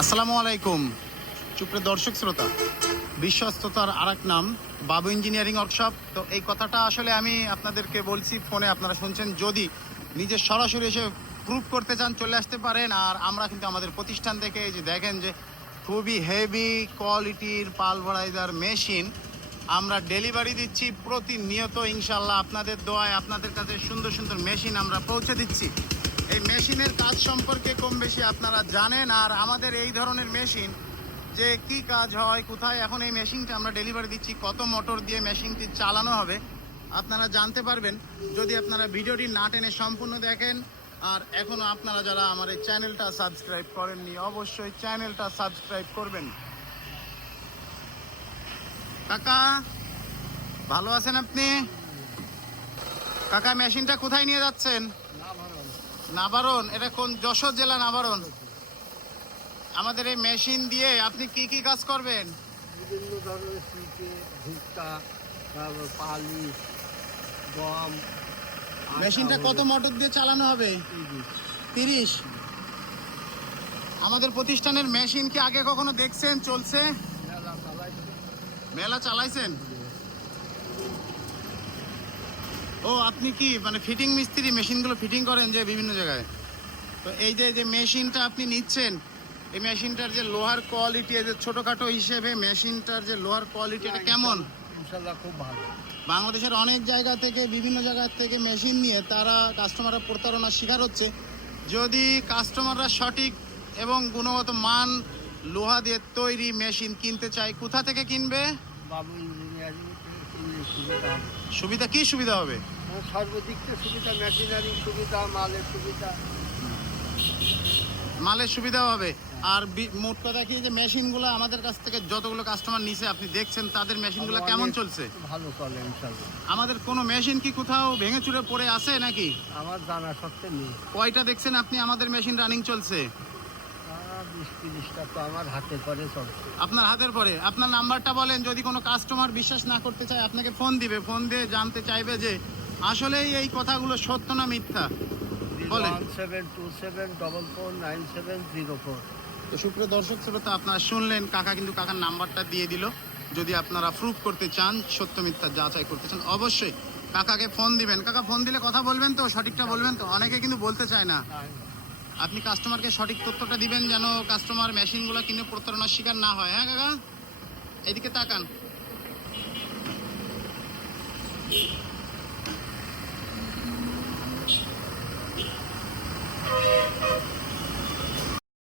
আসসালামু আলাইকুম সুপ্রিয় দর্শক শ্রোতা, বিশ্বস্ততার আরেক নাম বাবু ইঞ্জিনিয়ারিং ওয়ার্কশপ। তো এই কথাটা আসলে আমি আপনাদেরকে বলছি ফোনে, আপনারা শুনছেন। যদি নিজে সরাসরি এসে প্রুভ করতে চান চলে আসতে পারেন। আর আমরা কিন্তু আমাদের প্রতিষ্ঠান থেকে এই যে দেখেন যে খুবই হেভি কোয়ালিটির পালভারাইজার মেশিন আমরা ডেলিভারি দিচ্ছি প্রতিনিয়ত। ইনশাল্লাহ আপনাদের দোয়ায় আপনাদের কাছে সুন্দর সুন্দর মেশিন আমরা পৌঁছে দিচ্ছি। এই মেশিনের কাজ সম্পর্কে কম বেশি আপনারা জানেন। আর আমাদের এই ধরনের মেশিন যে কি কাজ হয়, কোথায় এখন এই মেশিনটা আমরা ডেলিভারি দিচ্ছি, কত মোটর দিয়ে মেশিনটি চালানো হবে আপনারা জানতে পারবেন যদি আপনারা ভিডিওটি না টেনে সম্পূর্ণ দেখেন। আর এখনও আপনারা যারা আমার এই চ্যানেলটা সাবস্ক্রাইব করেননি অবশ্যই চ্যানেলটা সাবস্ক্রাইব করবেন। কাকা ভালো আছেন আপনি? কাকা মেশিনটা কোথায় নিয়ে যাচ্ছেন? নাবারণ। এটা কোন যশোর জেলা? নাবারণ। আমাদের এই মেশিন দিয়ে আপনি কি কি কাজ করবেন? বিভিন্ন ধরনের পিঠে, ভুট্টা, তারপর পালিশ, গম। মেশিনটা কত মোটর দিয়ে চালানো হবে? 30। আমাদের প্রতিষ্ঠানের মেশিন কি আগে কখনো দেখছেন চলছে? মেলা চালাইছেন? ও আপনি কি মানে ফিটিং মিস্ত্রি, মেশিনগুলো ফিটিং করেন যে বিভিন্ন জায়গায়? তো এই যে মেশিনটা আপনি নিচ্ছেন, এই মেশিনটার যে লোহার কোয়ালিটি, এই যে ছোটখাটো হিসেবে মেশিনটার যে লোহার কোয়ালিটি এটা কেমন? ইনশাআল্লাহ খুব ভালো। বাংলাদেশের অনেক জায়গা থেকে, বিভিন্ন জায়গা থেকে মেশিন নিয়ে তারা কাস্টমাররা প্রতারণার শিকার হচ্ছে। যদি কাস্টমাররা সঠিক এবং গুণগত মান লোহা দিয়ে তৈরি মেশিন কিনতে চায়, কোথা থেকে কিনবে? বাবু ইঞ্জিনিয়ারিং কিনলে সুবিধা হবে। সুবিধা কি সুবিধা হবে? সর্বদিক থেকে সুবিধা, মেশিনারি সুবিধা, মালের সুবিধা। মালের সুবিধাও হবে। আর মোট কথা কি যে মেশিনগুলো আমাদের কাছ থেকে যতগুলো কাস্টমার নিছে আপনি দেখছেন, তাদের মেশিনগুলো কেমন চলছে? ভালো চলে ইনশাআল্লাহ। আমাদের কোনো মেশিন কি কোথাও ভেঙে চুরে পড়ে আছে নাকি? আমার জানা সত্ত্বে নেই। কয়টা দেখছেন আপনি আমাদের মেশিন রানিং চলছে? 20-30টা তো আমার হাতে করে চলছে। আপনার হাতের পরে। আপনার নাম্বারটা বলেন, যদি কোনো কাস্টমার বিশ্বাস না করতে চায় আপনাকে ফোন দিবে, ফোন দিয়ে জানতে চাইবে যে আসলেই এই কথাগুলো সত্য না মিথ্যা। বলেন। 1727449704। তো সুপ্রিয় দর্শক শ্রোতা, আপনারা শুনলেন, কাকা কিন্তু কাকার নাম্বারটা দিয়ে দিল। যদি আপনারা প্রুফ করতে চান, সত্য মিথ্যা যাচাই করতে চান, অবশ্যই কাকাকে ফোন দিবেন। কাকা ফোন দিলে কথা বলবেন তো, সঠিকটা বলবেন তো? অনেকে কিন্তু বলতে চায় না। আপনি কাস্টমারকে সঠিক তথ্যটা দিবেন যেন কাস্টমার মেশিনগুলো কিনে প্রতারণার শিকার না হয়। হ্যাঁ কাকা, এদিকে তাকান।